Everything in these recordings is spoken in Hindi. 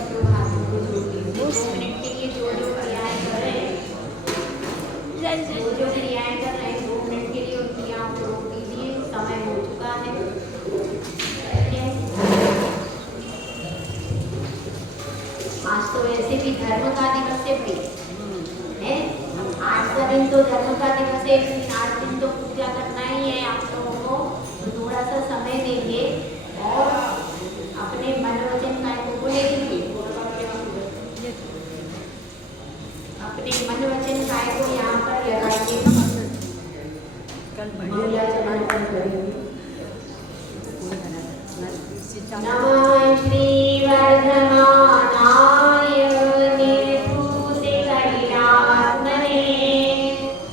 दोनों हाथों को जोड़ लीजिए। 2 मिनट के लिए जो जो क्रियाएं कर रहे हैं, जो क्रियाएं कर रहे हैं 2 मिनट के लिए उन क्रियाओं को रोक दीजिए। समय हो चुका है। आज तो वैसे भी धर्म का दिवस है भाई, है? आज का दिन तो धर्म का दिवस है, लेकिन आज दिन तो पूजा करना ही है आप लोगों को। तो थोड़ा सा समय देंगे और अपने मन वचन काय को बोलेंगे, अपने मन वचन काय को यहाँ पर लगाइए। मंगलाचरण करेंगे। नमः श्री वर्धमानाय निर्भूते कैलात्मने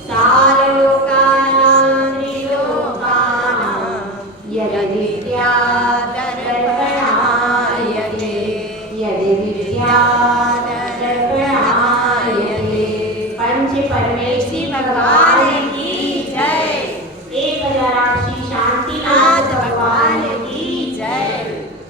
सालोकानां त्रिलोकानां यद्विद्यादर्पणायते पंच परमेश्वरी भगवान की जय। 1008 शांतिनाथ भगवान की जय।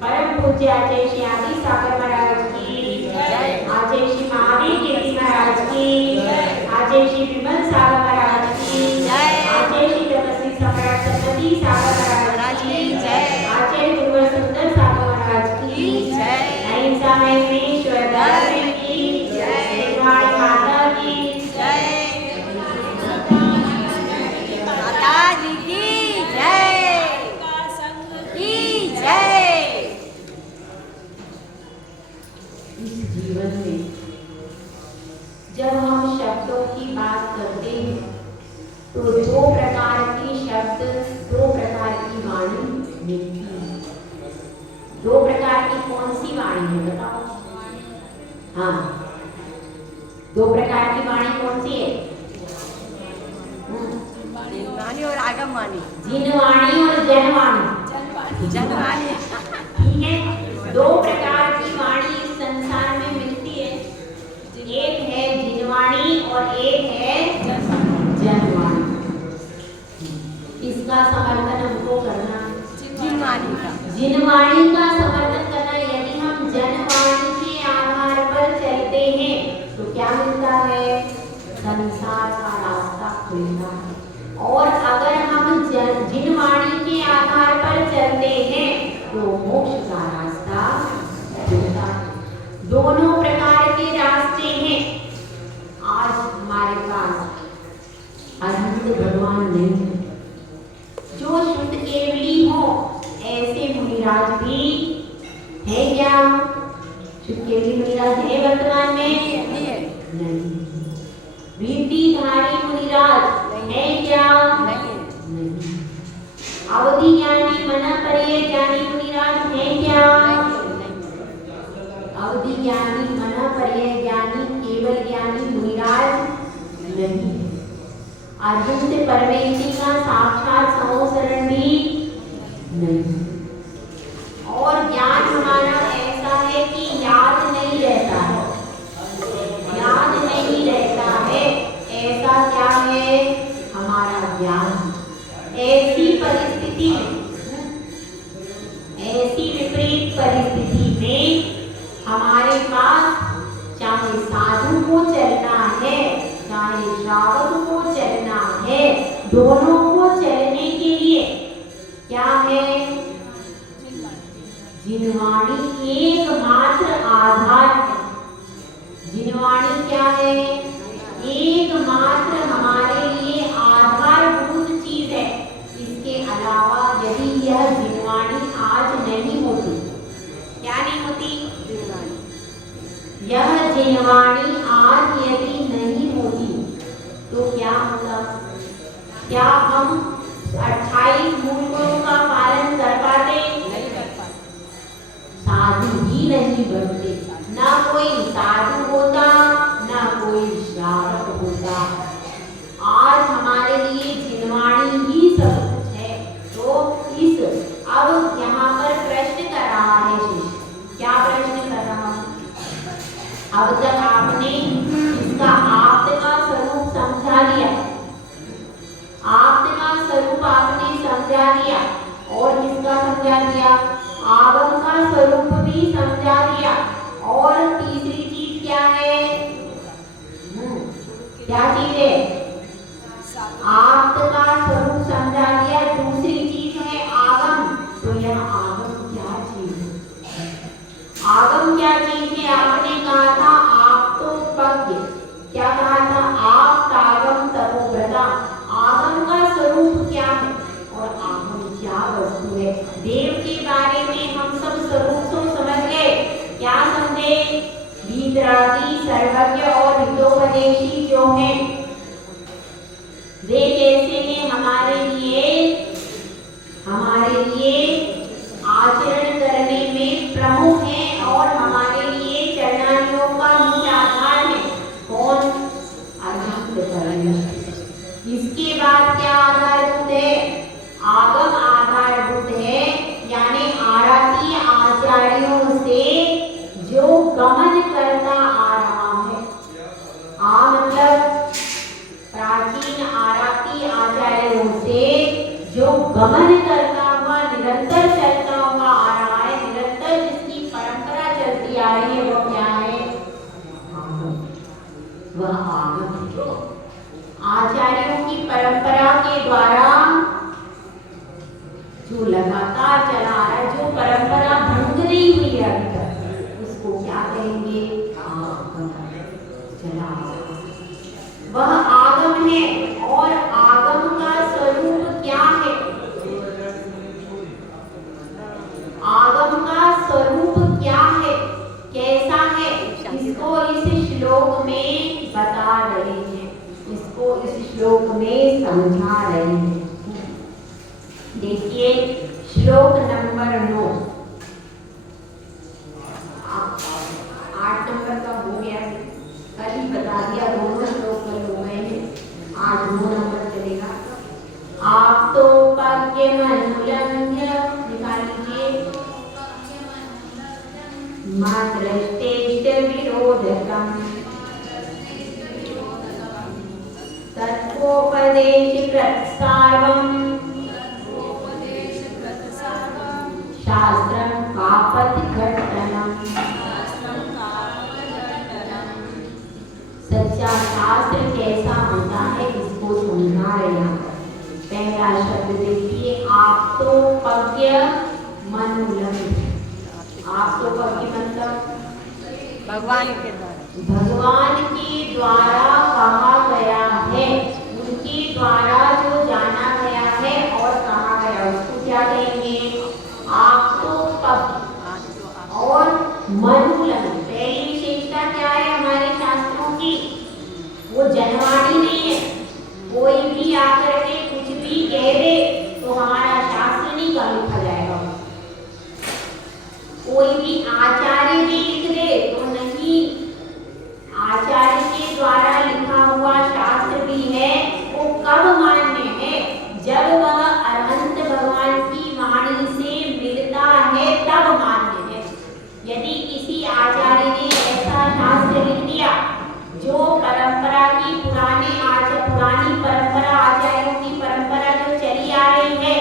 परम पूज्य आचार्य श्री आदि सागर महाराज की जय। आचार्य श्री महावीर कीर्ति महाराज की जय। आचार्य श्री विमल सागर महाराज की जय। आचार्य श्री तपस्वी सम्राट सतपति सागर महाराज की जय। आचार्य गुरुवर सुंदर सागर महाराज की जय। अहिंसा में ईश्वर धर्म की जय। हमारी माता की जय। माता जी की जय। की जय। इस जीवन में जब हम शब्दों की बात करते हैं तो 2 प्रकार की शब्द, 2 प्रकार की वाणी मिलती है। 2 प्रकार की कौन सी वाणी है बताओ? हाँ, 2 प्रकार की वाणी कौन सी है? वाणी और आगम वाणी। जिनवाणी और जनवाणी। जनवाणी। ठीक है, 2 प्रकार की वाणी इस संसार में मिलती है। एक है जिनवाणी और एक है जनवाणी। इसका समर्थन हमको करना है। जिनवाणी का। जिनवाणी का समर्थन करना। यदि हम जनवाणी के आधार पर चलते हैं तो क्या मिलता है? संसार का रास्ता खुलता है। और अगर हम जिनवाणी के आधार पर चलते हैं तो मोक्ष का रास्ता खुलता है। दोनों प्रकार के रास्ते हैं। आज हमारे पास अनंत भगवान नहीं है। जो शुद्ध केवली हो ऐसे मुनिराज भी है क्या? शुद्ध केवली मुनिराज है वर्तमान में? नहीं। विद्याधारी मुनिराज है क्या? नहीं। अवधि ज्ञानी मना पर्याय ज्ञानी मुनिराज है क्या? अवधि ज्ञानी मना पर्याय ज्ञानी केवल ज्ञानी मुनिराज नहीं। अर्जुन से परमेश्वरी का साक्षात संसरण भी नहीं। और ज्ञान हमारा ऐसा है कि याद नहीं रहता है। याद नहीं रहता है। ऐसा क्या है? हमारा ज्ञान। ऐसी परिस्थिति में, ऐसी विपरीत परिस्थिति में हमारे पास चाहे साधु को चलना है, चाहे श्रावक को चलना है, दोनों को चलने के लिए क्या है? जिनवाणी एकमात्र आधार है। जिनवाणी क्या है? एकमात्र हमारे लिए आधारभूत चीज है। इसके अलावा यदि यह जिनवाणी आज नहीं होती, क्या नहीं होती? यह जिनवाणी आज यदि नहीं होती तो क्या होगा? क्या हम 28 मूलकों का पालन कर पाते? नहीं कर पाते। साधु ही नहीं बनते। ना कोई साधु होता, ना कोई श्रावक होता। आज हमारे लिए जिनवाणी ही सब कुछ है। तो इस अब यहाँ पर प्रश्न कर रहा है शिष्य। क्या प्रश्न कर रहा है? अब तक आपने इसका आप्त का स्वरूप समझा लिया। आप्त का स्वरूप आपने समझा लिया। और किसका समझा लिया? आगम का स्वरूप भी समझा दिया। और क्या चीज है? आपने कहा था आप तो पज्ञ, क्या कहा था? आप तागम तपोव्रता। आगम का स्वरूप क्या है और आगम क्या वस्तु है? देव के बारे में हम सब स्वरूप तो समझ गए, क्या समझे? वीतरागी, सर्वज्ञ और हितोपदेशी जो हैं वे कैसे हैं? हमारे लिए आचरण करने में प्रमुख हैं और हमारे लिए चरणारियों का मुख्य आधार है। कौन? इसके बाद क्या आधारभूत है? आगम आधारभूत है, यानी आराती आचार्यों से जो गमन करता आ रहा है। मतलब प्राचीन आराती आचार्यों से जो गमन करता हुआ निरंतर चलता हुआ आ रहा है, निरंतर जिसकी परंपरा चलती आ रही है, वो क्या है? वह आगम है। आचार्यों की परंपरा के द्वारा जो लगातार चला आ रहा है, जो परंपरा भंग नहीं हुई है अभी तक, उसको क्या कहेंगे? आगम। चला वह आगम है। और आगम का स्वरूप क्या है? आगम का स्वरूप क्या है, कैसा है? इसको इस श्लोक में बता रहे हैं, इसको इस श्लोक में समझा रहे हैं। देखिए श्लोक नंबर 9, 8 नंबर का हो गया, कल ही बता दिया, दोनों श्लोक कल हो गए हैं, आज 2 नंबर चलेगा। आप तो पज्ञमनुलंघ्य, निकाल लीजिए, मात्रस्तेष्ट विरोधकम् तत्वोपदेश कृत्सार्वम् शास्त्रं कापतिघट्टनम्। सच्चा शास्त्र कैसा होता है इसको समझा रहे हैं। पहला शब्द देखिए, आप तो पज्ञ मनुलंघ्य। आप तो पज्ञ मतलब भगवान के द्वारा, भगवान के द्वारा कहा गया है, उनके द्वारा जो जाना गया है और कहा गया, उसको क्या कहेंगे? आप तो पज्ञ और मनुलंघ्य। पहली विशेषता क्या है हमारे शास्त्रों की? वो जनवाणी नहीं है। कोई भी आकर के कुछ भी कह दे तो हमारा शास्त्र नहीं का लिखा जाएगा। कोई भी आचार्य भी लिख दे तो नहीं, आचार्य के द्वारा लिखा हुआ शास्त्र भी है, वो कब मान्य है? जब वह अनंत भगवान की वाणी से मिलता है तब मान्य है। यदि किसी आचार्य ने ऐसा शास्त्र लिख दिया जो परंपरा की पुरानी परंपरा, आचार्यों की परंपरा जो चली आ रही है,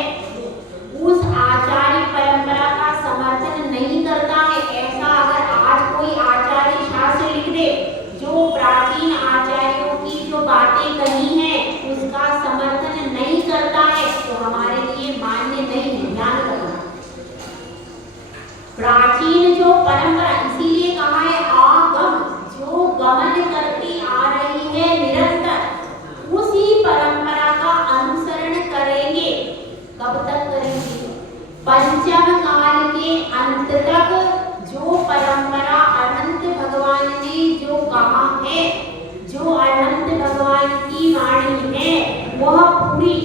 उस आचार्य परंपरा का समर्थन नहीं करता है, ऐसा अगर आज कोई आचार्य शास्त्र लिख दे जो प्राचीन आचार्यों की जो बातें कही हैं उसका समर्थन नहीं करता है, तो हमारे लिए मान्य नहीं है। ध्यान रखना, प्राचीन जो परंपरा, इसीलिए कहा है आगम, जो गमन करती आ रही है निरंतर, उसी परंपरा का अनुसरण करेंगे। कब तक करेंगे? पंचम काल के अंत तक। जो परंपरा अनंत भगवान ने जो कहा है, जो अनंत भगवान की वाणी है, वह पूरी,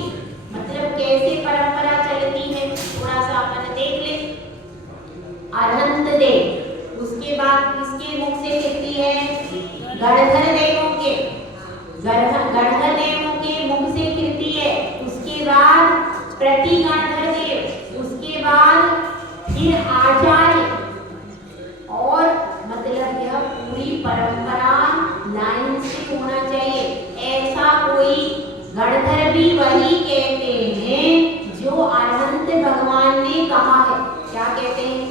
मतलब कैसे परंपरा चलती है थोड़ा सा अपन देख ले। अनंत देव, उसके बाद किसके मुख से कहती है? गणधर देवों के, गणधर देवों के मुख से कीर्ति है। उसके बाद प्रति गणधर देव, उसके बाद फिर आचार्य, और मतलब यह पूरी परंपरा लाइन से होना चाहिए। ऐसा कोई गणधर भी वही कहते हैं जो अनंत भगवान ने कहा है। क्या कहते हैं?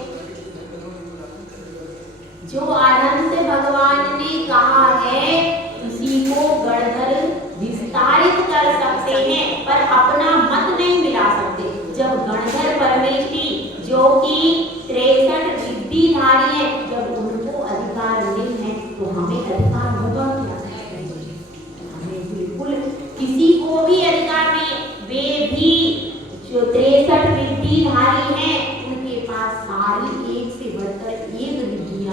जो अनंत भगवान ने कहा है उसी को गणधर विस्तारित कर सकते हैं, पर अपना मत नहीं मिला सकते। जब गणधर परमेष्ठी जो कि 63 रिद्धिधारी है, जब उनके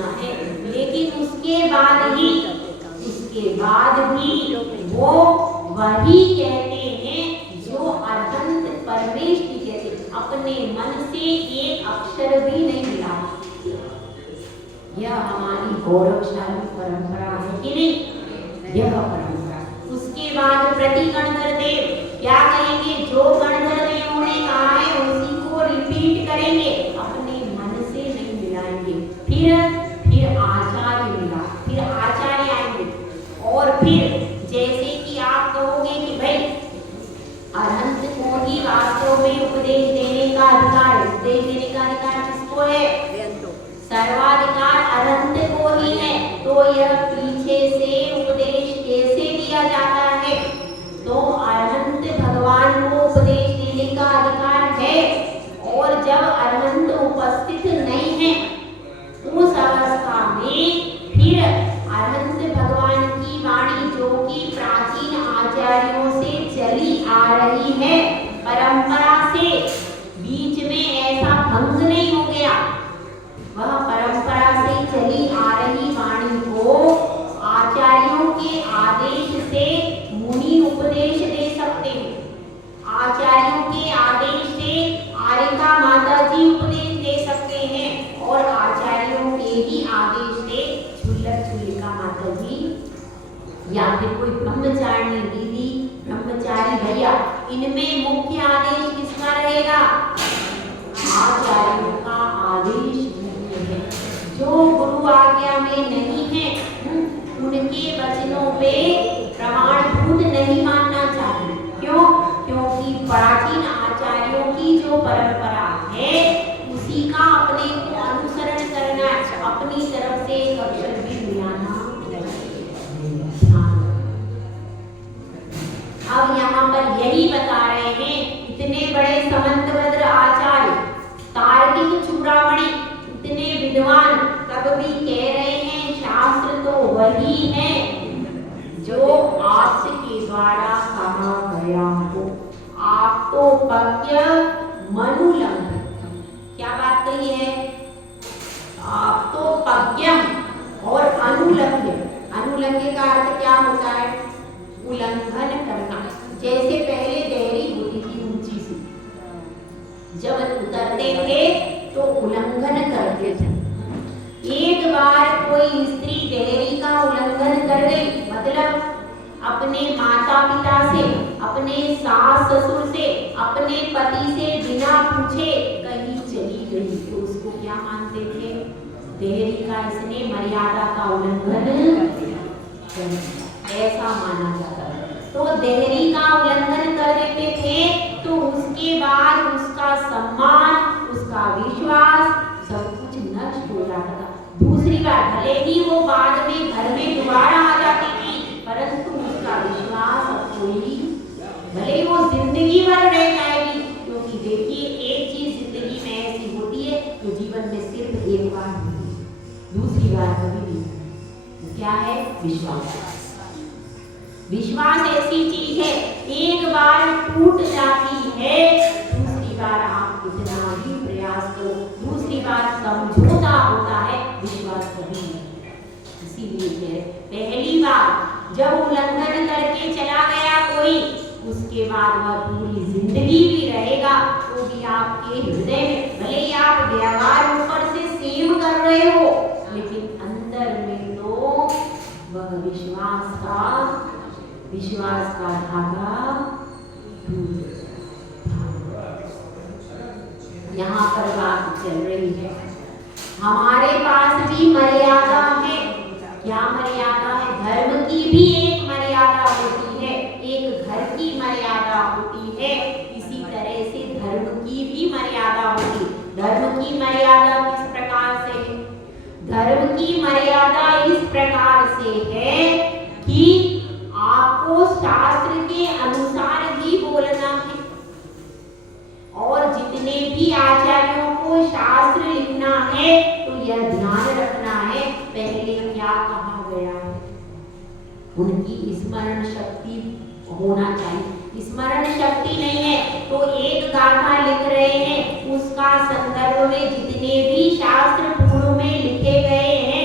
होना है, लेकिन उसके बाद भी वो वही कहते हैं जो अरहंत परमेश की कहते हैं, अपने मन से एक अक्षर भी नहीं मिला। यह हमारी गौरवशाली परंपरा है कि नहीं? यह परंपरा। उसके बाद प्रति गणधर देव क्या कहेंगे? जो गणधर देवों ने कहा है उसी को रिपीट करेंगे, अपने मन से नहीं मिलाएंगे। फिर आचार्य मिला, फिर आचार्य आएंगे, और फिर जैसे कि आप कहोगे कि भाई अरहंत को ही वास्तव में उपदेश देने का अधिकार है। उपदेश देने का अधिकार किसको है? सर्वाधिकार अरहंत को ही है। तो यह पीछे से उपदेश कैसे दिया जाता है? तो अरहंत भगवान को उपदेश देने का अधिकार है, और जब अरहंत उपस्थित नहीं है उस अवस्था में फिर अरहंत भगवान की वाणी, जो कि प्राचीन आचार्यों से चली आ रही है परंपरा से, बीच में ऐसा भंग नहीं हो गया। वह परंपरा से चली आ रही वाणी को आचार्यों के आदेश से मुनि उपदेश दे सकते हैं। आचार्यों के आदेश से आरिका माता जी उपदेश दे सकते हैं, और आचार्यों के ही आदेश से चुल्लिका माता जी या फिर कोई ब्रह्मचारिणी दीदी, ब्रह्मचारी भैया, इनमें मुख्य आदेश किसका रहेगा? आचार्यों का आदेश मुख्य है। जो गुरु आज्ञा में नहीं है उनके वचनों पे प्रमाणभूत नहीं मानना चाहिए। क्यों? क्योंकि प्राचीन आचार्यों की जो परंपरा है उसी का अपने को अनुसरण करना, अपनी तरफ से एक अक्षर भी मिलाना। अब यहाँ पर यही बता रहे हैं, इतने बड़े समंतभद्र आचार्य, तार्किक चूड़ामणि, इतने विद्वान, तब भी कह रहे हैं शास्त्र तो वही है जो आपके द्वारा कहा गया हो। आप तो पज्ञ मनुलंघ, क्या बात कही है? आप तो पज्ञम और अनुलंघ्य। अनुलंघ्य का अर्थ क्या होता है? उल्लंघन करना। जैसे पहले देहरी होती थी ऊंची सी, जब उतरते थे तो उल्लंघन करते थे। एक बार कोई स्त्री देहरी का उल्लंघन कर गई, मतलब अपने माता पिता से, अपने सास ससुर से, अपने पति से बिना पूछे कहीं चली गई, तो उसको क्या मानते थे? देहरी का इसने मर्यादा का उल्लंघन ऐसा माना जाता है। तो देहरी का उल्लंघन कर देते थे तो उसके बाद उसका सम्मान, उसका विश्वास सब कुछ नष्ट हो जाता था। दूसरी बार भले ही वो बाद में घर में दोबारा आ जाती थी, परंतु उसका विश्वास अब कोई, भले ही वो जिंदगी भर रह जाएगी। क्योंकि देखिए एक चीज जिंदगी में ऐसी होती है जो जीवन में सिर्फ एक बार होती है, दूसरी बार कभी नहीं। क्या है? विश्वास। विश्वास ऐसी चीज है, एक बार टूट जाती है, दूसरी बार आप कितना भी प्रयास करो, दूसरी बार समझौता होता है, विश्वास कभी नहीं। इसीलिए पहली बार जब उल्लंघन करके चला गया कोई, उसके बाद वह पूरी जिंदगी भी रहेगा, तो भी आपके हृदय में, भले ही आप व्यवहार ऊपर से सेम कर रहे हो, लेकिन अंदर में तो वह विश्वास का धागा टूट। यहाँ पर बात चल रही है, हमारे पास भी मर्यादा है। क्या मर्यादा है? धर्म की भी एक मर्यादा होती है, एक घर की मर्यादा होती है, इसी तरह से धर्म की भी मर्यादा होती है। धर्म की मर्यादा किस प्रकार से है? धर्म की मर्यादा इस प्रकार से है कि आपको शास्त्र के अनुसार ही बोलना है, और जितने भी आचार्यों को शास्त्र लिखना है तो यह ध्यान रखना है पहले क्या कहा गया है, उनकी स्मरण शक्ति होना चाहिए। स्मरण शक्ति नहीं है तो एक गाथा लिख रहे हैं, उसका संदर्भ में जितने भी शास्त्र पूर्व में लिखे गए हैं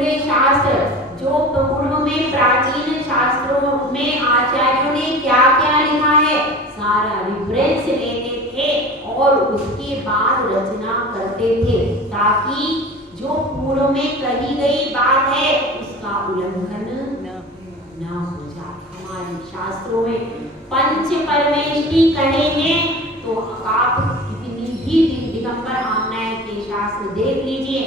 पूरे शास्त्र जो पूर्व में प्राचीन शास्त्रों में आचार्यों ने क्या क्या लिखा है सारा रेफरेंस लेते थे और उसके बाद रचना करते थे ताकि जो पूर्व में कही गई बात है उसका उल्लंघन न हो जाए। हमारे शास्त्रों में पंच परमेष्टि कहे हैं तो आप कितनी भी दिगंबर आमनाय के शास्त्र देख लीजिए,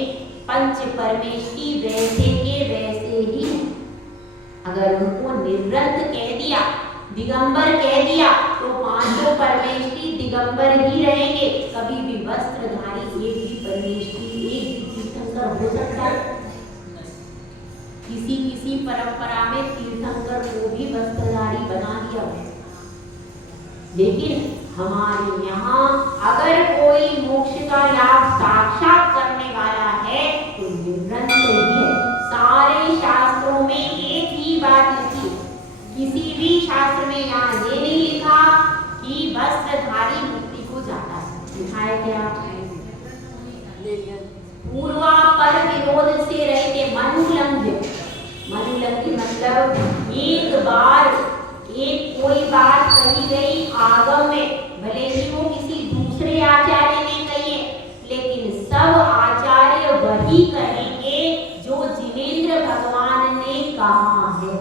पंच परमेष्टि वैसे के वैसे ही। अगर उनको निर्ग्रंथ कह दिया, दिगंबर कह दिया तो पांचों परमेष्टि दिगंबर ही रहेंगे। कभी भी वस्त्रधारी एक भी परमेष्टि एक भी तीर्थंकर हो सकता है। किसी परंपरा में तीर्थंकर को भी वस्त्रधारी बना दिया, लेकिन हमारे यहाँ अगर कोई मोक्ष का लाभ साक्षात करने वाला है तो निर्ग्रंथ ही है। सारे शास्त्रों में एक ही बात लिखी, किसी भी शास्त्र में यहाँ ये नहीं लिखा कि वस्त्रधारी मुक्ति को जाता है। लिखा है क्या? पूर्वा पर विरोध से रहते मनुलंघ्य। मनुलंघ्य मतलब एक बार एक कोई बात कही गई आगम में, भले ही वो किसी दूसरे आचार्य ने कही है, लेकिन सब आचार्य वही कहेंगे जो जिनेंद्र भगवान ने कहा है।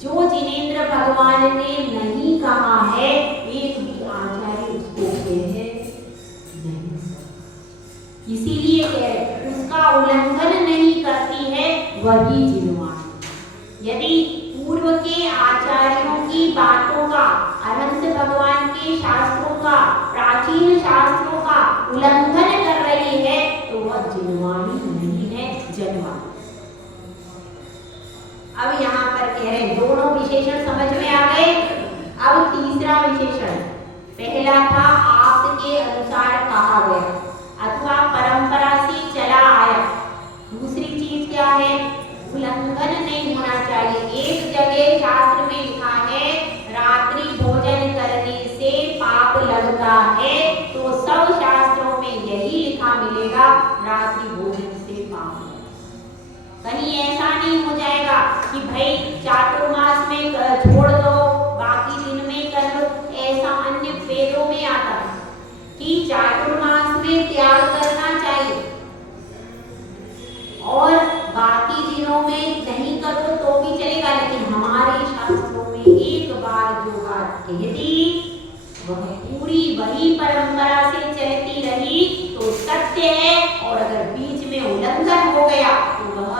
जो जिनेंद्र भगवान ने नहीं कहा है एक भी आचार्य उसको कहे नहीं। इसीलिए कह रहे उसका उल्लंघन नहीं करती है वही जिनवाणी। यदि पूर्व के आचार्यों की बातों का, अनंत भगवान के शास्त्रों का, प्राचीन शास्त्रों का उल्लंघन कर रही है तो वह जिनवाणी नहीं है, जनवाणी। अब यहाँ पर कह रहे हैं दोनों विशेषण समझ में आ गए। अब तीसरा विशेषण, पहला था आपके अनुसार कहा गया अथवा परंपरा से चला आया। दूसरी चीज क्या है? उल्लंघन नहीं होना चाहिए। एक जगह शास्त्र में लिखा है रात्रि भोजन करने से पाप लगता है, तो सब शास्त्रों में यही लिखा मिलेगा रात्रि भोजन से पाप। कहीं ऐसा नहीं हो जाएगा कि भाई चातुर्मास में छोड़ दो बाकी दिन में कर लो। ऐसा अन्य वेदों में आता है कि चातुर्मास में त्याग करना चाहिए और बाकी दिनों में नहीं करो तो भी चलेगा, लेकिन हमारे शास्त्रों में एक बार जो बात कह दी वह पूरी वही परंपरा से चलती रही तो सत्य है, और अगर बीच में उल्लंघन हो गया तो वह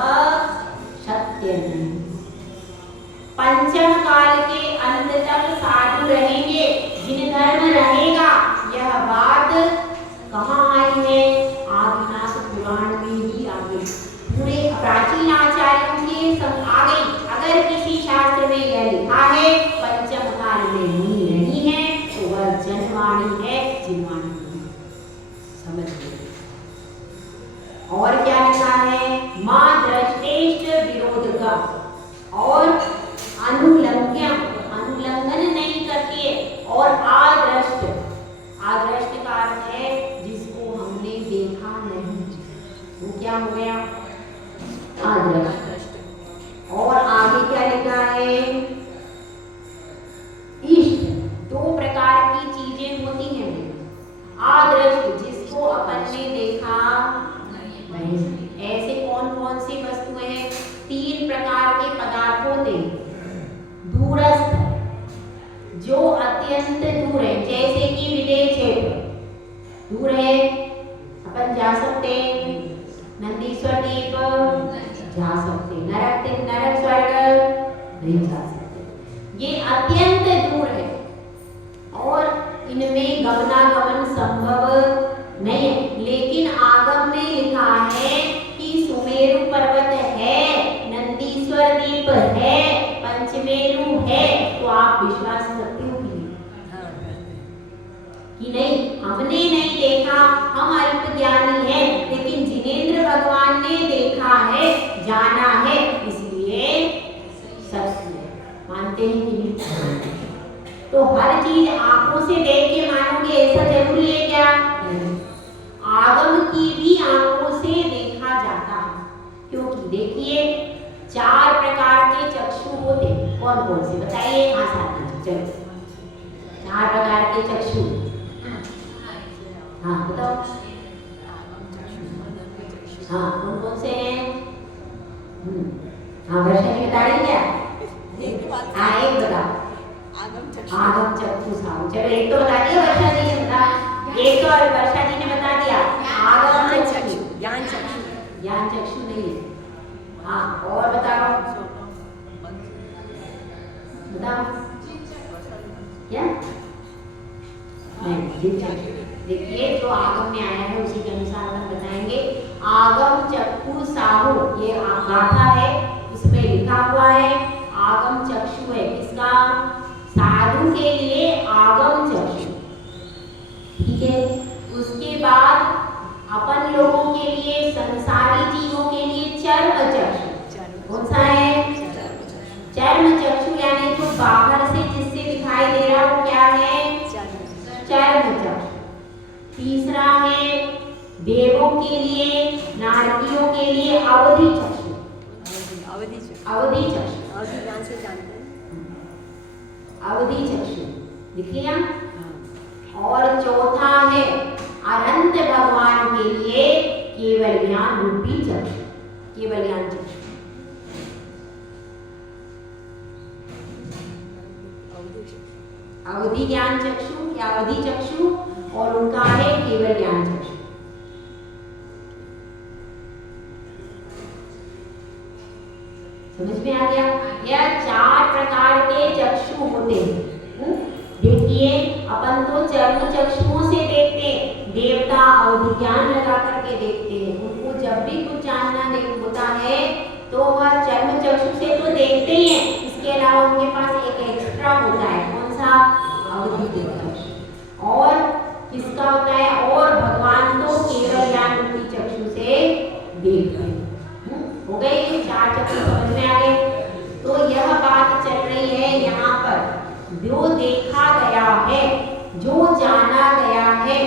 सत्य नहीं। पंचम काल के अंत तक साधु रहेंगे, जिन धर्म रहेगा। यह बात कहाँ आई है? आदिनाथ पुराण में ही आ गई, पूरे प्राचीन आचार्यों के संग आ गई। अगर किसी शास्त्र में यह लिखा है पंचम काल में मुनि नहीं है तो वह जनवाणी है, जिनवाणी नहीं। समझ गए? और क्या लिखा है? मां दृष्टेष्ट विरोध का और अनुलंघन, अनुलंघन नहीं करती है। और आदृष्ट, आदृष्ट का अर्थ है जिसको हमने देखा नहीं, वो क्या हो गया? आदृष्ट। और आगे क्या लिखा है? इष्ट। दो प्रकार की चीजें होती हैं। आदृष्ट जिसको अपन ने देखा नहीं। ऐसे कौन कौन सी वस्तुएं हैं? तीन प्रकार के पदार्थ होते हैं। दूरस्थ, जो अत्यंत दूर है, जैसे कि विदेश क्षेत्र दूर है, अपन जा सकते हैं। नंदीश्वर द्वीप जा सकते, नरक स्वर्ग नहीं जा सकते। ये अत्यंत दूर है और इनमें गमनागमन संभव नहीं है। लेकिन आगम में लिखा है कि सुमेरु पर्वत है, नंदीश्वर द्वीप है, पंचमेरु है, तो आप विश्वास करते हो कि नहीं? हमने नहीं देखा, हम अल्प ज्ञानी हैं, लेकिन जिनेंद्र भगवान ने देखा है, जाना है, इसलिए सत्य है। मानते हैं कि नहीं? तो हर चीज आंखों से देख के मानोगे ऐसा जरूरी है क्या? आगम की भी आंखों से देखा जाता है। देखिए 4 प्रकार के चक्षु होते, कौन कौन से बताइए? हाँ साथ चलो 4 प्रकार के चक्षु, हाँ बताओ। हाँ कौन कौन से हैं? हाँ वर्षा जी बता रही क्या? हाँ एक बताओ। आगम चक्षु साहु, चलो एक तो बता दिया वर्षा जी ने, बता एक तो और वर्षा जी ने बता दिया आगम चक्षु, ज्ञान चक्षु, ज्ञान चक्षु नहीं है। हाँ और बताओ बताओ क्या? नहीं देखिए जो आगम में आया है उसी के अनुसार हम बताएंगे। आगम चक्षु साहु ये गाथा है, उसमें लिखा हुआ है आगम चक्षु है किसका? साधु के लिए आगम चक्षु, ठीक है। उसके बाद अपन लोगों के लिए, संसारी जीवों के लिए चर्म चक्षु, कौन सा है? चर्म चक्षु, यानी जो बाहर से जिससे दिखाई दे रहा वो क्या है? चर्म चक्षु। तीसरा है देवों के लिए, नारकियों के लिए अवधि चक्षु, अवधि चक्षु, अवधि चक्षु, अवधि ज्ञान से जानते हैं, अवधि चक्षु लिख लिया। और चौथा है अनंत भगवान के लिए केवल ज्ञान रूपी चक्षु, केवल ज्ञान चक्षु, अवधि ज्ञान चक्षु या अवधि चक्षु, और उनका है केवल ज्ञान चक्षु। समझ में आ गया? यह 4 प्रकार के चक्षु होते हैं। देखिए अपन तो चर्म चक्षुओं से देखते हैं, देवता अवधि ज्ञान लगा करके देखते हैं। उनको जब भी कुछ जानना होता है तो वह चर्म चक्षु से तो देखते ही हैं, इसके अलावा उनके पास एक एक्स्ट्रा होता है, कौन सा? अवधि चक्षु। और किसका होता है? और भगवान तो केवल ज्ञान रूपी चक्षु से देखते हैं। हो गए ये 4 चक्षु, समझ में आ गए? तो यह बात चल रही है यहाँ पर, जो देखा गया है, जो जाना गया है,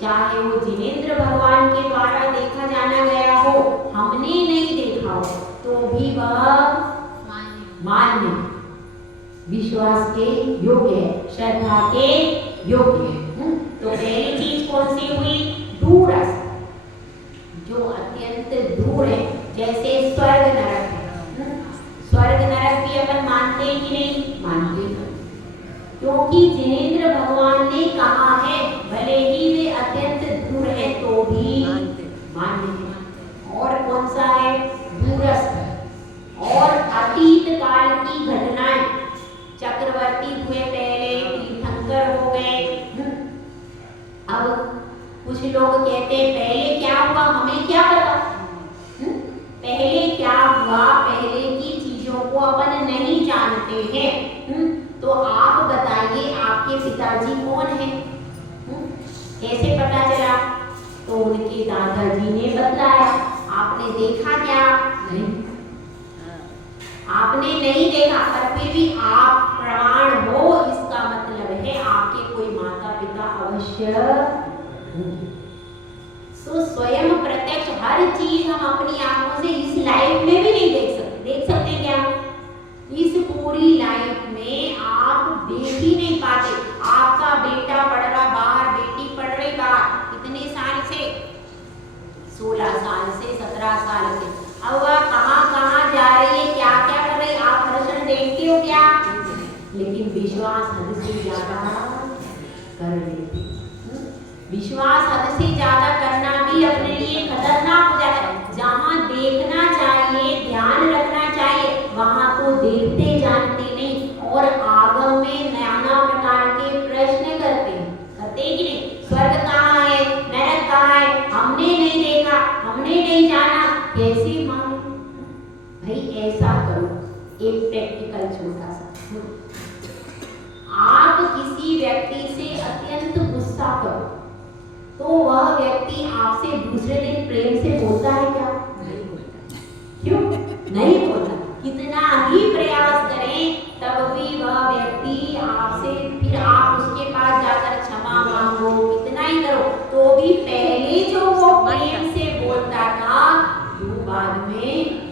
चाहे वो जिनेंद्र भगवान के द्वारा देखा जाना गया हो, हमने नहीं देखा हो, तो भी वह मान्य, विश्वास के योग्य है, श्रद्धा के योग्य है। तो पहली चीज कौन सी हुई? दूरस्थ, जो अत्यंत दूर है, जैसे स्वर्ग नरक है। स्वर्ग नरक भी अपन मानते हैं कि नहीं? मानते हैं, क्योंकि जिनेंद्र भगवान ने कहा है भले ही वे अत्यंत दूर है तो भी मान्य है। और कौन सा है? दूरस्थ। और अतीत काल की घटनाएं, चक्रवर्ती हुए पहले, तीर्थंकर हो गए। अब कुछ लोग कहते हैं पहले क्या हुआ हमें क्या पता, पहले क्या हुआ, पहले की चीजों को अपन नहीं जानते हैं। तो आप बताइए आपके पिताजी कौन है? कैसे पता चला? तो उनके दादाजी ने बतलाया। आपने देखा क्या? नहीं, आपने नहीं देखा, पर फिर भी आप प्रमाण हो, इसका मतलब है आपके कोई माता पिता अवश्य। सो स्वयं प्रत्यक्ष हर चीज हम अपनी आंखों से इस लाइफ में भी नहीं देख सकते। देख सकते हैं क्या? इस पूरी लाइफ में आप देख ही नहीं पाते। आपका बेटा पढ़ रहा बाहर, बेटी पढ़ रही बाहर, कितने साल से? 16 साल से, 17 साल से। अब वह कहाँ जा रही है, क्या क्या कर रही है, आप हर क्षण देखते हो क्या? लेकिन विश्वास हद से ज्यादा कर लेते। विश्वास हद से ज्यादा करना भी अपने लिए खतरनाक हो जाता है। जहाँ देखना चाहिए, ध्यान रखना चाहिए, वहां तो देखते जानते नहीं, और आगम में नाना प्रकार के प्रश्न करते कि नहीं? स्वर्ग कहाँ है, नरक कहाँ है, हमने नहीं देखा, हमने नहीं जाना, कैसे मालूम? भाई ऐसा करो, एक प्रैक्टिकल छोटा सा, आप किसी व्यक्ति से अत्यंत गुस्सा करो तो वह व्यक्ति आपसे दूसरे दिन प्रेम से बोलता है क्या? नहीं बोलता। क्यों नहीं बोलता? कितना ही प्रयास करें तब भी वह व्यक्ति आपसे, फिर आप उसके पास जाकर क्षमा मांगो, कितना ही करो, तो भी पहले जो वो प्रेम से बोलता था वो बाद में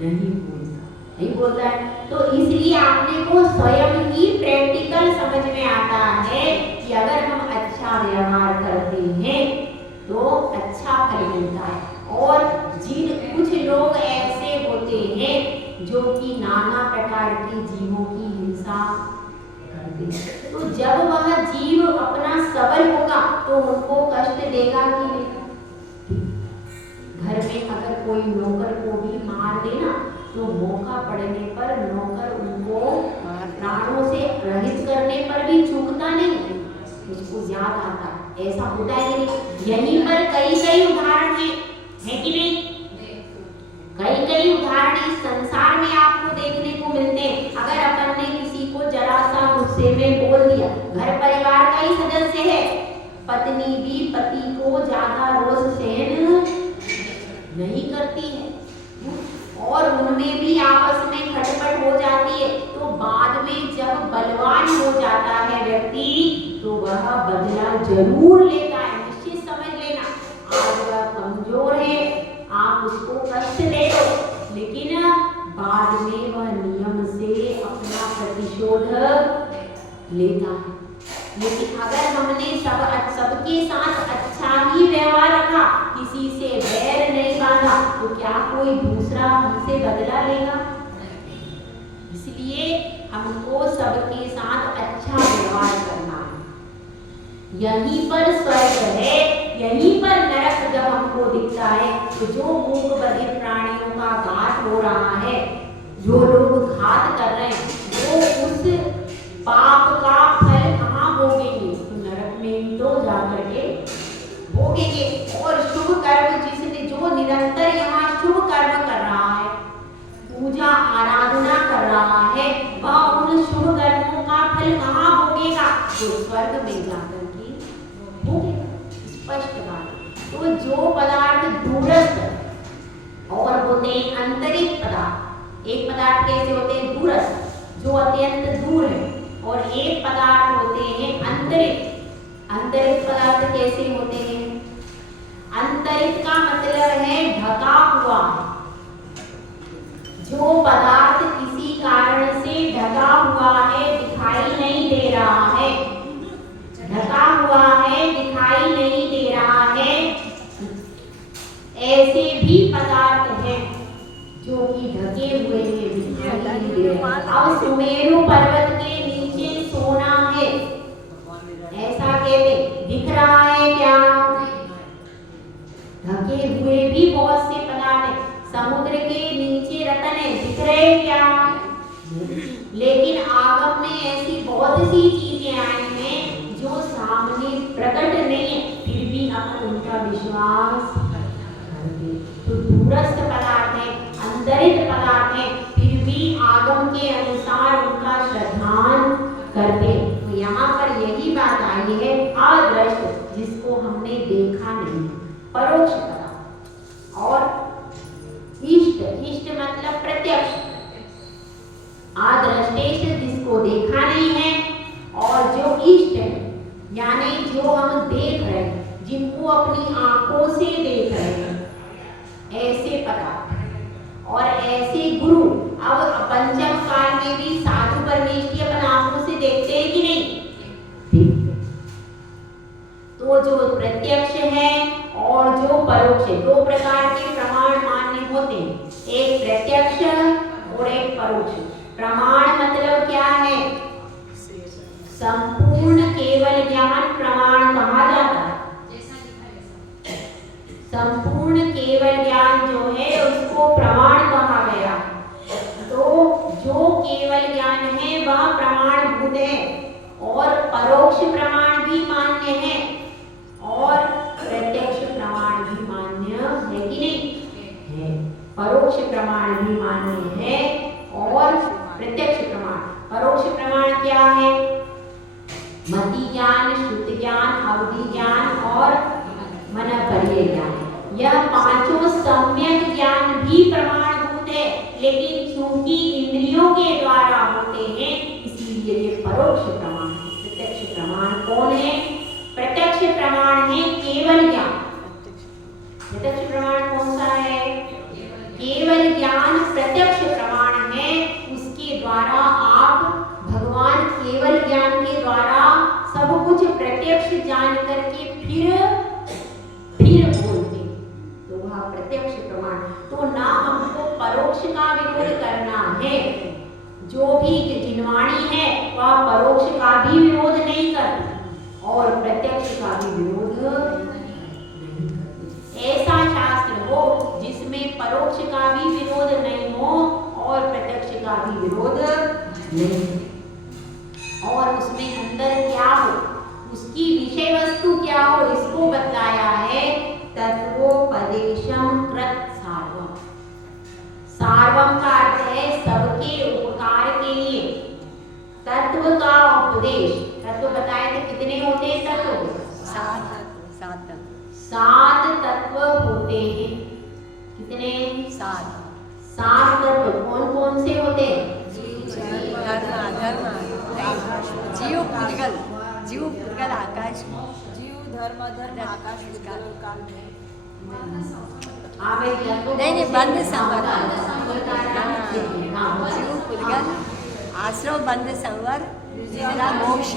नहीं बोलता है। तो इसलिए आपने को स्वयं ही प्रैक्टिकल समझ में आता है कि अगर हम अच्छा व्यवहार करते हैं तो अच्छा फल मिलता है। और कुछ लोग ऐसे होते हैं जो कि नाना प्रकार के जीवों की हिंसा करते हैं, तो जब वह जीव अपना सबल होगा तो उनको कष्ट देगा कि नहीं। घर में अगर कोई नौकर को भी मार देना तो मौका पड़ने पर नौकर उनको प्राणों से रहित करने पर भी चूकता नहीं, उसको याद आता है। ऐसा होता है कि नहीं? यहीं पर कई उदाहरण है कि नहीं? कई उदाहरण इस संसार में आपको देखने को मिलते हैं। अगर अपन ने किसी को जरा सा गुस्से में बोल दिया, घर परिवार का ही सदस्य है, पत्नी भी पति को ज्यादा रोज सहन नहीं करती है और उनमें भी आपस में खटपट हो जाती है। तो बाद में जब बलवान हो जाता है व्यक्ति तो वह बदला जरूर लेता है। निश्चित समझ लेना, आज वह कमजोर है, आप उसको कष्ट दे दो, लेकिन बाद में वह नियम से अपना प्रतिशोध लेता है। लेकिन अगर हमने सबके साथ अच्छा ही व्यवहार रखा, किसी से बैर नहीं बांधा, तो क्या कोई दूसरा हमसे बदला लेगा? इसलिए हमको सबके साथ अच्छा व्यवहार करना है। यहीं पर स्वर्ग है, यहीं पर नरक जब हमको दिखता है तो जो मूक बधिर प्राणियों का घात हो रहा है, जो लोग घात कर रहे हैं, वो उस पाप का फल कहाँ भोगेंगे? तो नरक में ही तो जाकर के भोगेंगे। और शुभ कर्म जिसने जो निरंतर यहाँ शुभ कर्म कर रहा है, पूजा आराधना कर रहा है, वह उन शुभ कर्मों का फल कहाँ भोगेगा? तो स्वर्ग में जाकर के भोगेगा। स्पष्ट बात। तो जो पदार्थ दूरस्थ और होते हैं अंतरिक्ष पदार्थ, एक पदार्थ कैसे होते हैं? दूरस्थ, जो अत्यंत दूर है, और एक पदार्थ होते हैं अंतरिक्ष। अंतरिक्ष पदार्थ कैसे होते हैं? अंतरिक्ष का मतलब है ढका हुआ। जो पदार्थ किसी कारण से ढका हुआ है, दिखाई नहीं दे रहा है, ढका हुआ है, दिखाई नहीं दे रहा है, ऐसे भी पदार्थ हैं जो कि ढके हुए हैं, दिखाई नहीं दे रहे। अब सुमेरु पर्वत के नीचे सोना है, ऐसा कहते, दिख रहा है क्या? ढके हुए भी बहुत से पदार्थ हैं। समुद्र के नीचे रतन है, दिख रहे क्या? लेकिन आगम में ऐसी बहुत सी चीजें आई हैं जो सामने प्रकट नहीं है, फिर भी अपन उनका विश्वास करते। तो दूरस्थ पदार्थ है, अंतरिक्ष पदार्थ है, फिर भी आगम के अनुसार उनका श्रद्धान करते। तो यहाँ पर यही बात आई है, अदृश्य जिसको हमने देखा नहीं, परोक्ष पदार्थ, और इष्ट, इष्ट मतलब प्रत्यक्ष, अदृष्टेश जिसको देखा नहीं है, और जो इष्ट है यानी जो हम देख रहे हैं, जिनको अपनी आंखों से देख रहे हैं, ऐसे पदार्थ और ऐसे गुरु। अब पंचम काल में भी साधु परमेश्वरी अपन आंखों से देखते हैं कि नहीं? तो जो प्रत्यक्ष है और जो परोक्ष है, दो प्रकार के प्रमाण मान्य होते हैं, एक प्रत्यक्ष और एक परोक्ष। प्रमाण मतलब क्या है? संपूर्ण केवल ज्ञान प्रमाण कहा जाता है। संपूर्ण केवल ज्ञान जो है उसको प्रमाण कहा गया। तो जो केवल ज्ञान है वह प्रमाणभूत है, और परोक्ष प्रमाण भी मान्य है, और प्रत्यक्ष प्रमाण भी मान्य है कि नहीं? है। परोक्ष प्रमाण भी मान्य है और प्रत्यक्ष प्रमाण। परोक्ष प्रमाण क्या है? मति ज्ञान, श्रुति ज्ञान, अवधि ज्ञान और मन पर्य ज्ञान। यह पांचों सम्यक ज्ञान भी प्रमाणभूत है, लेकिन चूंकि इंद्रियों के द्वारा होते हैं इसलिए ये परोक्ष प्रमाण है। प्रत्यक्ष प्रमाण कौन है? प्रत्यक्ष प्रमाण है केवल ज्ञान। प्रत्यक्ष प्रमाण कौन सा है? केवल ज्ञान प्रत्यक्ष प्रत्यक्ष जान करके फिर बोलते, तो वह प्रत्यक्ष प्रमाण। तो ना हमको परोक्ष का विरोध करना है, जो भी जिनवाणी है वह परोक्ष का भी विरोध नहीं करती और प्रत्यक्ष का भी विरोध नहीं करती। ऐसा शास्त्र हो जिसमें परोक्ष का भी विरोध नहीं हो और प्रत्यक्ष का भी विरोध नहीं, और उसमें अंदर क्या हो, उसकी विषय वस्तु क्या हो, इसको बताया है। तत्वोपदेशम कृत सार्वम। सार्वम का अर्थ है सबके उपकार के लिए। तत्व का उपदेश, तत्व बताए थे कितने होते हैं तत्व? सात तत्व होते हैं। कितने? सात तत्व कौन कौन से होते हैं? जीव पुद्गल आकाश, जीव धर्म अधर्म आकाश पुद्गल और काल में। नहीं बंध संवर, जीव पुद्गल आश्रव बंध संवर निद्रा मोक्ष।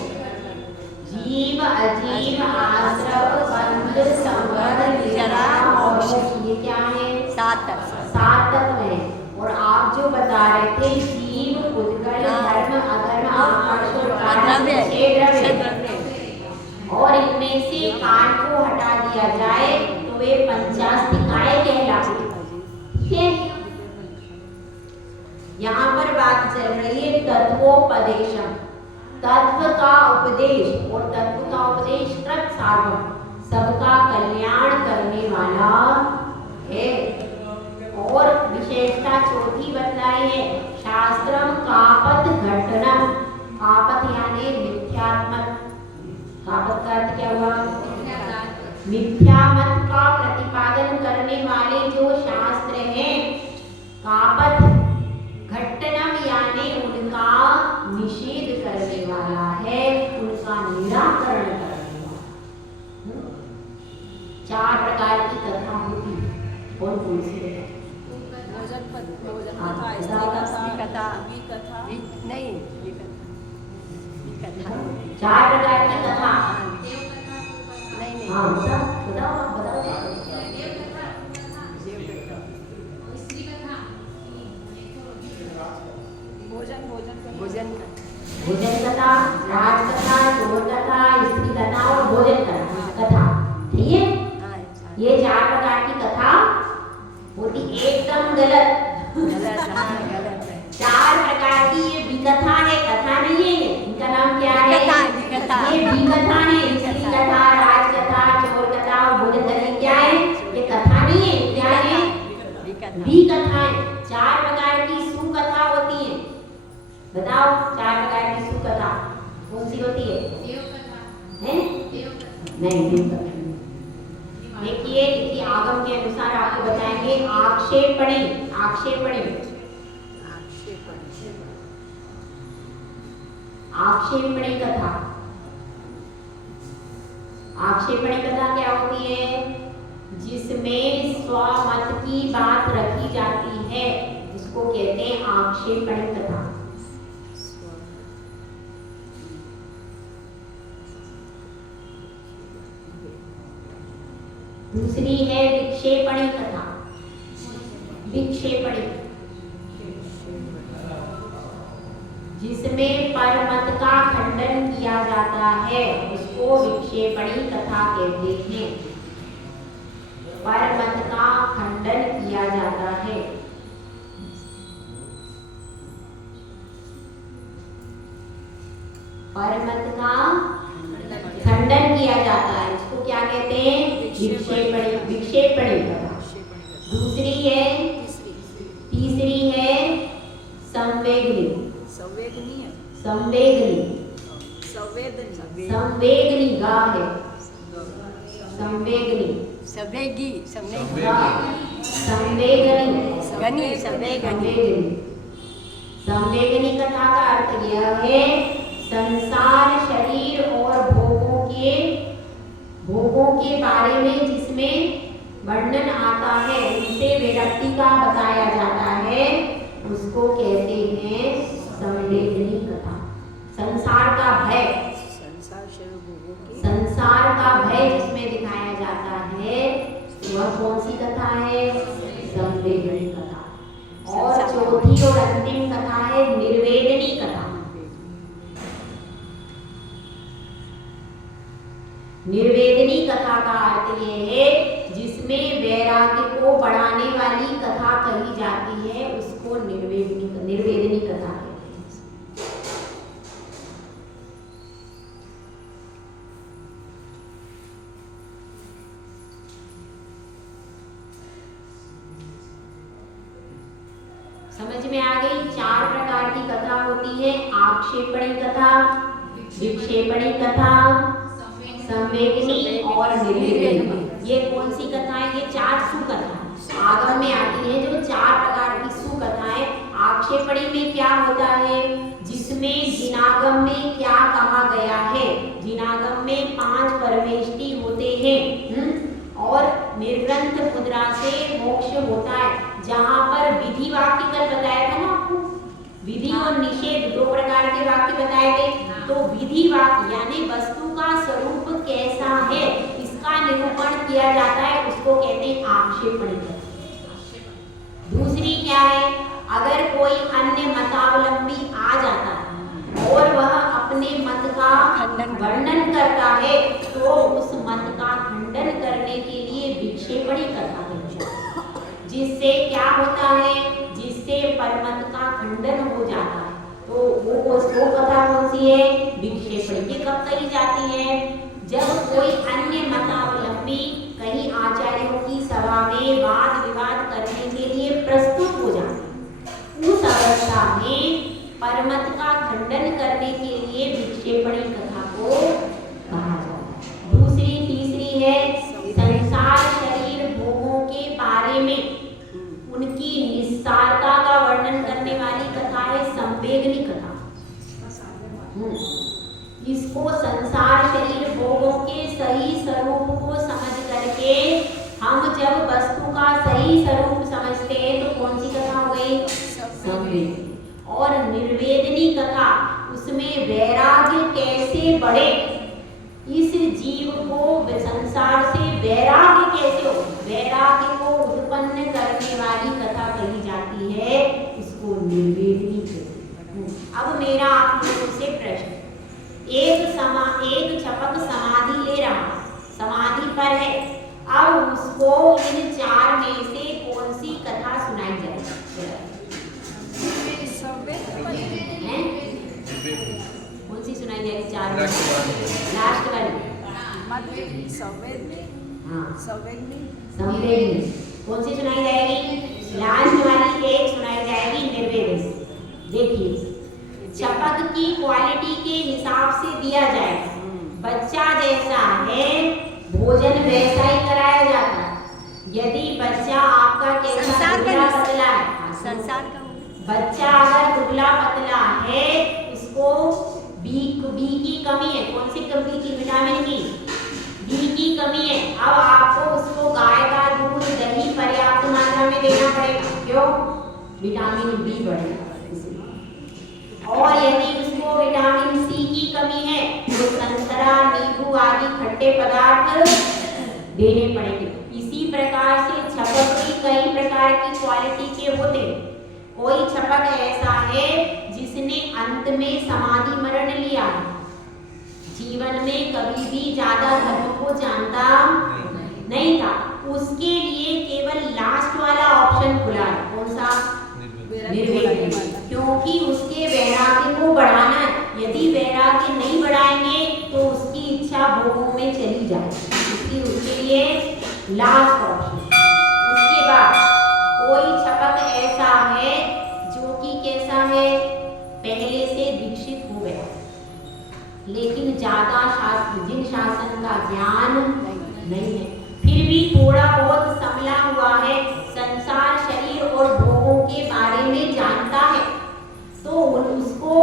जीव अजीव आश्रव बंध संवर निद्रा मोक्ष, ये क्या है? सात तत्व है। और आप जो बता रहे थे जीव पुद्गल धर्म अधर्म आकाश और काल, छह द्रव्य, और इनमें से कान को हटा दिया जाए तो वे पंचास्तिकाय कहलाते हैं। यहाँ पर बात चल रही है तत्वोपदेशम, तत्व का उपदेश, और तत्व का उपदेश कृत सार्वम, सबका कल्याण करने वाला है। और विशेषता चौथी बताई है, शास्त्रम कापत घटनम। कापत यानी मिथ्यात्मक, कापत का अर्थ क्या हुआ? मिथ्या मत का प्रतिपादन करने वाले जो शास्त्र हैं, कापत घटनम यानी उनका निषेध करने वाला है, उनका निराकरण करने वाला। चार प्रकार की कथा होती है, कौन कौन सी? चार प्रकार की कथा। हाँ बताओ भोजन कथा, राज कथा, चोर कथा, स्त्री कथा और भोजन कथा, ठीक है? ये चार प्रकार की कथा होती। एकदम गलत चार प्रकार की ये विकथा है, कथा नहीं है। इनका नाम क्या है? ये विकथा है। स्त्री कथा, राज कथा, चोर कथा और भोजन कथा क्या है? ये कथा नहीं है, क्या है? विकथा है। चार प्रकार की सुकथा होती है। बताओ चार प्रकार की सुकथा कौन सी होती है? नहीं, देव कथा। देखिए देखिए, आगम के अनुसार आपको बताएंगे। आक्षेपणी कथा। आक्षेपणी कथा क्या होती है? जिसमें स्वमत की बात रखी जाती है, इसको कहते हैं आक्षेपणी कथा। दूसरी है विक्षेपणी कथा। विक्षेपणी जिसमें परमत का खंडन किया जाता है, उसको विक्षेपणी कथा कहते हैं। परमत का खंडन किया जाता है। परमत का खंडन किया जाता है, इसको क्या कहते हैं? विक्षेपणी कथा। दूसरी है, तीसरी है संवेगनी गा है। संवेगनी कथा का अर्थ यह है, संसार शरीर और भोगों के बारे में जिसमें वर्णन आता है, उनसे विरक्ति का बताया जाता है, उसको कहते हैं संवेगनी कथा। संसार का भय, चौथी और अंतिम कथा है निर्वेदनी कथा। निर्वेदनी कथा का अर्थ ये है जिसमें वैराग्य को बढ़ाने वाली कथा कही जाती है, उसको निर्वेदनी कथा कहते हैं। समझ में आ गई? 4 प्रकार की कथा होती है, आक्षेपणी कथा, विक्षेपणी कथा, संवेदनी और निर्वेदनी। ये कौन सी कथाएं? ये 4 सुकथाएं आगम में आती है, जो 4 प्रकार की सुकथाएं। आक्षेपणी में क्या होता है? जिसमें जिनागम में क्या कहा गया है, जिनागम में 5 परमेष्टि होते हैं और निर्ग्रंथ मुद्रा से मोक्ष होता है। जहां पर विधि वाक्य कल बताया था ना आपको, विधि और निषेध 2 प्रकार के वाक्य बताए गए। तो विधि वाक्य यानी वस्तु का स्वरूप कैसा है इसका निरूपण किया जाता है, उसको कहते हैं आक्षेपणी। दूसरी क्या है? अगर कोई अन्य मतावलंबी आ जाता है और वह अपने मत का वर्णन करता है तो उस मत का खंडन करने के लिए विक्षेपणी कथा कहते हैं। जिससे क्या होता है? जिससे परमत का खंडन हो जाता है। तो वो कथा कौन सी है? विक्षेपणी। ये कब कही जाती है? जब कोई अन्य मतावलंबी कहीं आचार्यों की सभा में वाद विवाद करने के लिए प्रस्तुत हो जाते हैं, उस अवस्था में परमत का खंडन करने के लिए विक्षेपणी कथा को कहा जाता है। दूसरी तीसरी है संसार शरीर भोगों के बारे में उनकी निस्सारता का वर्णन करने वाली कथा है संवेदनी कथा। इसको संसार शरीर भोगों के सही स्वरूप को समझ करके हम जब वस्तु का सही स्वरूप समझते हैं तो कौन सी कथा हो गई? संवेदनी। और निर्वेदनी कथा, उसमें वैराग्य कैसे बढ़े, इस जीव को संसार से वैराग्य कैसे हो, वैराग्य को उत्पन्न करने वाली कथा कही जाती है, इसको निर्वेदनी कहते हैं। अब मेरा आप लोगों से प्रश्न, एक छपक समाधि ले रहा, समाधि पर है, अब उसको इन 4 में से कौन सी कथा सुनाई जाएगी? कौन सी सुनाई जाएगी? 4 लास्ट वाली संवेदनी। कौन सी सुनाई जाएगी? लास्ट वाली एक सुनाई जाएगी निर्वेदनी। देखिए, छपक की क्वालिटी के हिसाब से दिया जाए, बच्चा जैसा है भोजन वैसा ही कराया जाता है। यदि बच्चा आपका कैसा दुबला पतला है, संसार का बच्चा अगर दुबला पतला है, उसको बी की कमी है, कौन सी कमी की? विटामिन की, बी की कमी है। अब आपको उसको गाय का दूध दही पर्याप्त मात्रा में देना पड़ेगा, क्यों? विटामिन बी बढ़ेगा। और यदि उसको विटामिन सी की कमी है तो संतरा नींबू आदि खट्टे पदार्थ देने पड़ेंगे। इसी प्रकार से छपक की कई प्रकार की क्वालिटी के होते हैं। कोई छपक ऐसा है जिसने अंत में समाधि मरण लिया, जीवन में कभी भी ज्यादा धर्म को जानता नहीं था, उसके लिए केवल लास्ट वाला ऑप्शन खुला है, कौन सा? निर्वेदनी। क्योंकि उसके वैराग्य को बढ़ाना है। यदि वैराग्य नहीं बढ़ाएंगे तो उसकी इच्छा भोगों में चली जाएगी, इसलिए उसके लिए लास्ट ऑप्शन। उसके बाद कोई छपक ऐसा है जो कि कैसा है? पहले से दीक्षित हो गया लेकिन ज्यादा जिन शासन का ज्ञान नहीं है, फिर भी थोड़ा बहुत संभला हुआ है, संसार शरीर और भोगों के बारे में जानता है, तो उसको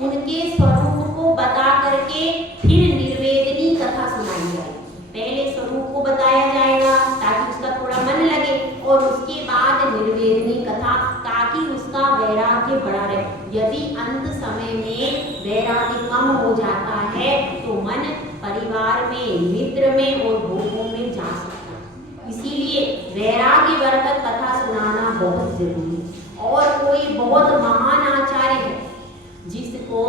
उनके स्वरूप को बता करके फिर निर्वेदनी कथा सुनाई जाएगी। पहले स्वरूप को बताया जाएगा ताकि उसका थोड़ा मन लगे, और उसके बाद निर्वेदनी कथा, ताकि उसका वैराग्य बढ़ा रहे। यदि अंत समय में वैराग्य कम हो जाता है तो मन परिवार में, मित्र में और भोगों में जा सकता है। इसीलिए वैराग्य वर्धक कथा सुनाना बहुत जरूरी है। और कोई बहुत महान आचार्य है जिसको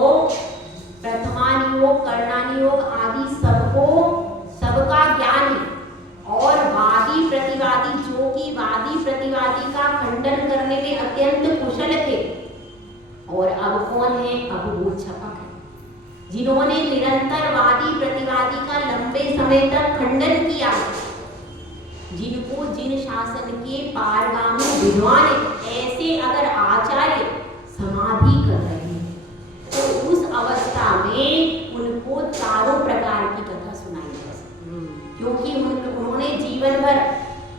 प्रथमानुयोग, कर्णानुयोग आदि सबका ज्ञान है और वादी प्रतिवादी जो कि वादी प्रतिवादी का खंडन करने में अत्यंत कुशल थे, और अब कौन है? अब वो छपक है जिन्होंने निरंतर वादी प्रतिवादी का लंबे समय तक खंडन किया, जिनको जिन शासन के पारगामी विद्वान ऐसे अगर आचार्य समाधि कर रहे हैं तो उस अवस्था में उनको चारों प्रकार की कथा सुनाई जा सकती, क्योंकि उन्होंने जीवन भर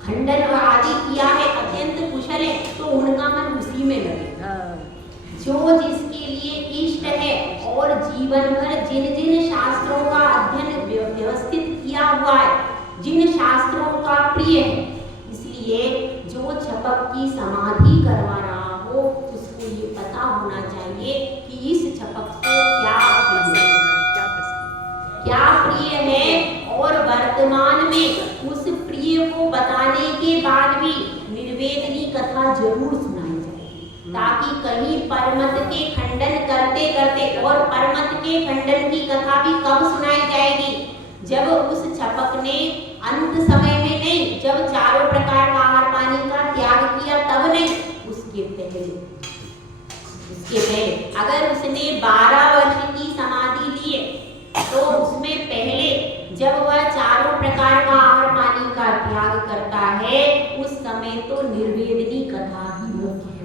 खंडन आदि किया है, अत्यंत कुशल है, तो उनका मन उसी में लगेगा। जो जिसके लिए इष्ट है और जीवन भर जिन जिन शास्त्रों का अध्ययन व्यवस्थित किया हुआ है, जिन शास्त्रों का प्रिय है, इसलिए जो छपक की समाधि करवा रहा हो उसको ये पता होना चाहिए कि इस छपक को क्या प्रिय है, और वर्तमान में उस प्रिय को बताने के बाद भी निर्वेदनी कथा जरूर सुनाई जाए, ताकि कहीं परमत के खंडन करते करते, और परमत के खंडन की कथा भी कब सुनाई जाएगी? जब उस छपक ने अंत समय में नहीं, जब चारों प्रकार का आहार पानी का त्याग किया तब नहीं, उसके पहले अगर उसने 12 वर्ष की समाधि ली है तो उसमें पहले जब वह चारों प्रकार का आहार पानी का त्याग करता है उस समय तो निर्वेदनी कथा ही मुख्य है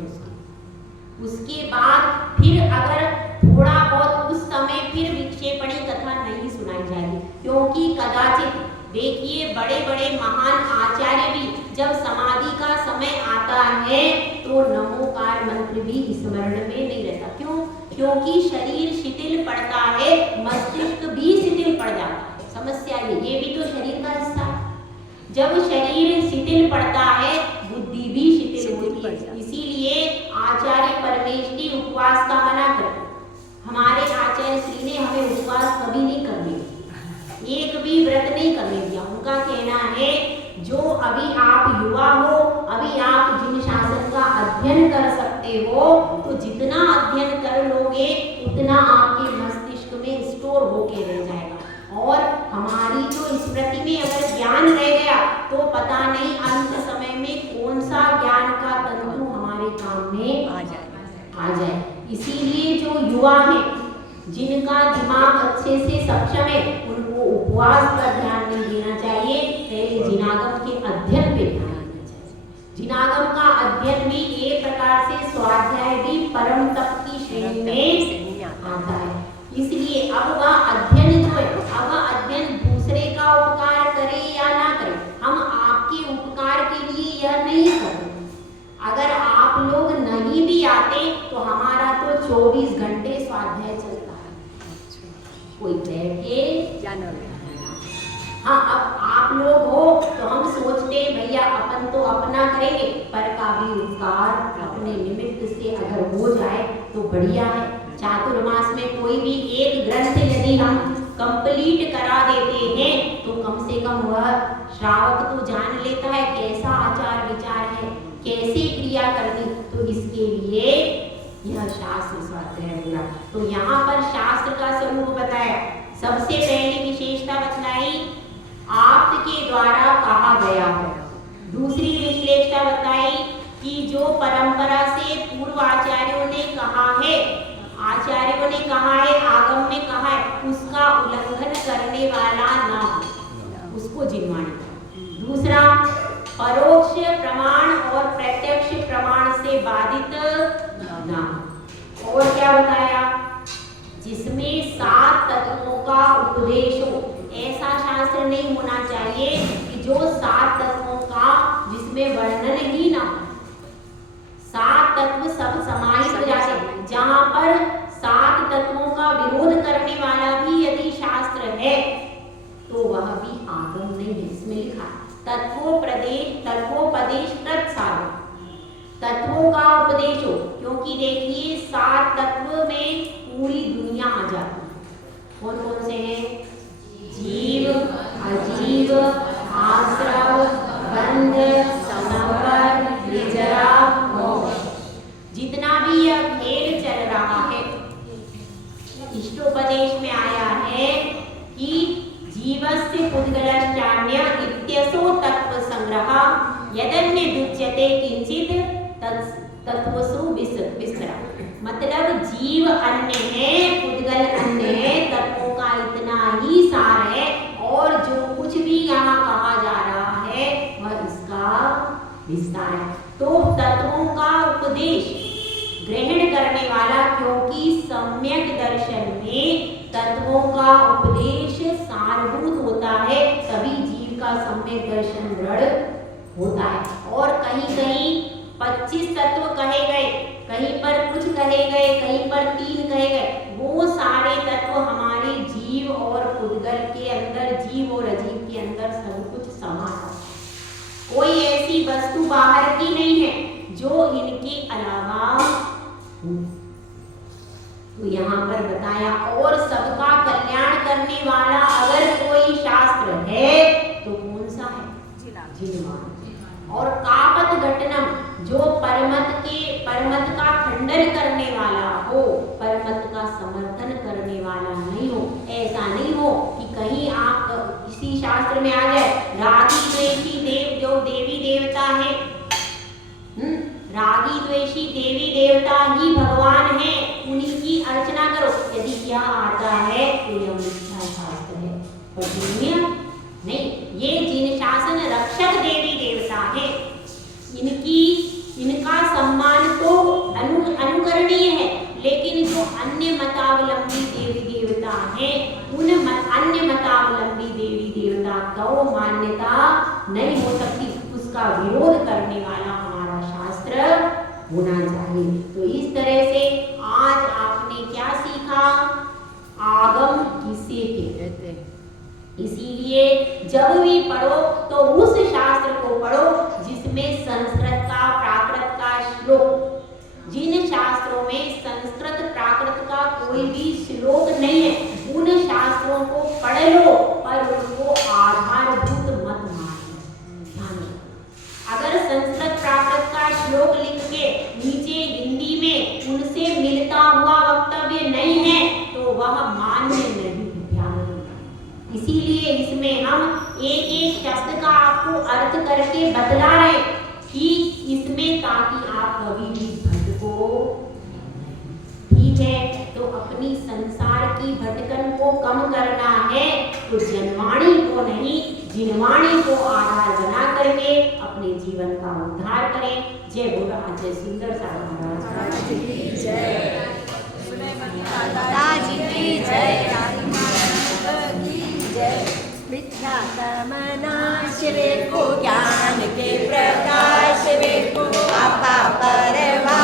उसके बाद फिर अगर थोड़ा बहुत उस समय फिर विक्षेपणी कथा नहीं सुनाई जाएगी, क्योंकि कदाचित देखिए बड़े बड़े महान आचार्य भी जब समाधि का समय आता है तो नमोकार मंत्र भी स्मरण में नहीं रहता। क्यों? क्योंकि शरीर शिथिल पड़ता है, मस्तिष्क भी शिथिल पड़ जाता है। समस्या ये भी तो शरीर का हिस्सा है। जब शरीर शिथिल पड़ता है बुद्धि भी शिथिल होती है। इसीलिए आचार्य परमेष्ठी उपवास का मना करते। हमारे आचार्य श्री ने हमें उपवास कभी नहीं करने दिया, एक भी व्रत नहीं करने दिया। उनका कहना है जो अभी आप युवा हो, अभी आप जिन शासन का अध्ययन कर सकते हो, तो जितना अध्ययन कर लोगे उतना आपके मस्तिष्क में स्टोर होके रह जाएगा, और हमारी जो स्मृति में अगर ज्ञान रह गया तो पता नहीं अंत समय में कौन सा ज्ञान का तंतु हमारे काम में आ जाए। इसीलिए जो युवा हैं जिनका दिमाग अच्छे से सक्षम है उनको उपवास पर ध्यान नहीं देना चाहिए, पहले जिनागम के अध्ययन पे ध्यान देना चाहिए। जिनागम का अध्ययन भी एक प्रकार से स्वाध्याय भी परम तप की श्रेणी में आता है। इसलिए अब वह अध्ययन जो है, अब अध्ययन दूसरे का उपकार करे या ना करे, हम आपके उपकार के लिए यह नहीं करते। अगर आप लोग नहीं भी आते तो हमारा तो 24 घंटे स्वाध्याय चलता है, कोई बैठे जाना। हाँ, अब आप लोग हो तो हम सोचते भैया अपन तो अपना करेंगे, पर का भी उपकार अपने निमित्त से अगर हो जाए तो बढ़िया है। चातुर्मास में कोई भी एक ग्रंथ यदि हम कंप्लीट करा देते हैं तो कम से कम वह श्रावक तो जान लेता है कैसा आचार विचार है, कैसे क्रिया करनी। तो इसके लिए यह शास्त्र स्वाध्याय हुआ। तो यहाँ पर शास्त्र का स्वरूप बताया। सबसे पहली विशेषता बतलाई आपके द्वारा कहा गया है। दूसरी विशेषता बताई कि जो परंपरा से पूर्व आचार्यों ने कहा है, आगम में कहा है, उसका उल्लंघन करने वाला ना हो, उसको जिनवाणी। दूसरा, परोक्ष प्रमाण और प्रत्यक्ष प्रमाण से बाधित ना। और क्या बताया? जिसमें 7 तत्वों का उपदेश हो, ऐसा शास्त्र नहीं होना चाहिए कि जो 7 तत्वों का जिसमें वर्णन ही ना हो। 7 तत्व सब समाहित हो जाते। जहाँ पर 7 तत्वों का विरोध करने वाला भी यदि शास्त्र है तो वह भी आगम नहीं है। इसमें लिखा तत्वोपदेश तत्साधन, तत्वों का उपदेश हो। क्योंकि देखिए 7 तत्व में पूरी दुनिया आ जाती है। कौन कौन से हैं? जीव, अजीव, आश्रव, बंध, संवर, निजरा, मोक्ष। इष्टोपदेश में आया है कि जीवस्य पुद्गलश्चान्य इत्यसो तत्व संग्रह यदन्य दुच्यते किंचित तत्वसु विस्तरा। मतलब जीव अन्य है, पुद्गल अन्य है, तत्वों का इतना ही सार है और जो कुछ भी यहाँ कहा जा रहा है वह इसका विस्तार है। तो तत्वों का उपदेश ग्रहण करने वाला, क्योंकि सम्यक दर्शन में तत्वों का उपदेश सारभूत होता है, तभी जीव का सम्यक दर्शन दृढ़ होता है। और कहीं कहीं 25 तत्व कहे गए, कहीं पर कुछ कहे गए, कहीं पर 3 कहे गए। वो सारे तत्व हमारे जीव और पुद्गल के अंदर, जीव और अजीव के अंदर सब कुछ समा है। कोई ऐसी वस्तु बाहर की नहीं है जो इनके अलावा हो। तो यहाँ पर बताया, और सबका कल्याण करने वाला अगर कोई शास्त्र है तो कौन सा है? जिनवाणी। और कापत घटनम, जो परमत का खंडन करने वाला हो, परमत का समर्थन करने वाला नहीं हो। ऐसा नहीं हो कि कहीं आप किसी शास्त्र में आ जाए रागी द्वेषी देव, जो देवी देवता है, रागी द्वेषी देवी देवता ही भगवान है, उन्हीं की अर्चना करो। यदि यह आता है तो यह मिथ्या शास्त्र है, पर नहीं। ये जिन शासन रक्षक देवी देवता है, इनका सम्मान तो अनुकरणीय है, लेकिन जो अन्य मतावलंबी देवी देवता हैं, उन अन्य मतावलंबी देवी देवता को मान्यता नहीं हो सकती। उसका विरोध करने वाला हमारा शास्त्र होना चाहिए। तो इस तरह से आज आपने क्या सीखा? आगम किसे कहते हैं। इसीलिए जब भी पढ़ो तो उस शास्त्र को पढ़ो जिसमें संस्कृत का, प्राकृत का श्लोक, जिन शास्त्रों में संस्कृत प्राकृत का कोई भी श्लोक नहीं है, उन शास्त्रों को पढ़ लो, पर उनको आधारभूत मत मानो। ध्यान रखो, अगर संस्कृत प्राकृत का श्लोक लिख के नीचे हिंदी में उनसे मिलता हुआ वक्तव्य नहीं है तो वह मान्य नहीं। इसीलिए इसमें हम एक एक शब्द का आपको अर्थ करके बतला रहे कि इसमें, ताकि आप कभी भी भटको। ठीक है, तो अपनी संसार की भटकन को कम करना है तो जनवाणी को नहीं, जिनवाणी को आधार बना करके अपने जीवन का उद्धार करें। जय बोला जय सुंदर सा महाराज की जय, दादाजी की जय, मिथ्या तमनाश वे को ज्ञान के प्रकाश वे को आपा परवा